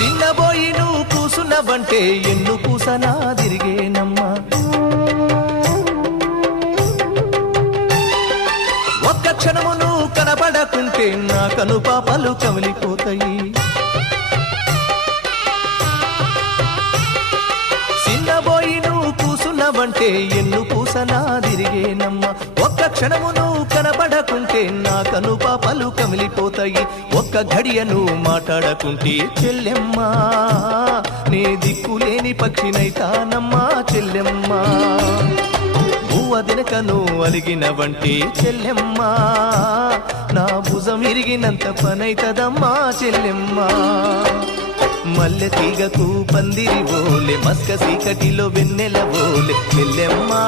చిన్నబోయి నువ్వు కూసున్నవంటే ఎన్ను కూసనా తిరిగేనమ్మా ఒక్క క్షణము నువ్వు కనబడకుంటే నా కను పాపలు కమిలిపోతాయి చిన్నబోయి నువ్వు కూసున్నవంటే ఎన్ను కూసనా తిరిగేనమ్మా ఒక్క క్షణము నువ్వు కనబడకుంటే నా కను పాపలు కమిలిపోతాయి ఒక్క గడియ నువ్వు మాట్లాడకుంటే చెల్లెమ్మా నే దిక్కులేని పక్షినైతానమ్మా చెల్లెమ్మా భూవదినక నువ్వు అలిగినవంటే చెల్లెమ్మా నా భుజం ఇరిగినంత పనైతదమ్మా చెల్లెమ్మా మల్లె తీగకు పందిరి ఓలే మస్క సీకటిలో వెన్నెల ఓలే చెల్లెమ్మా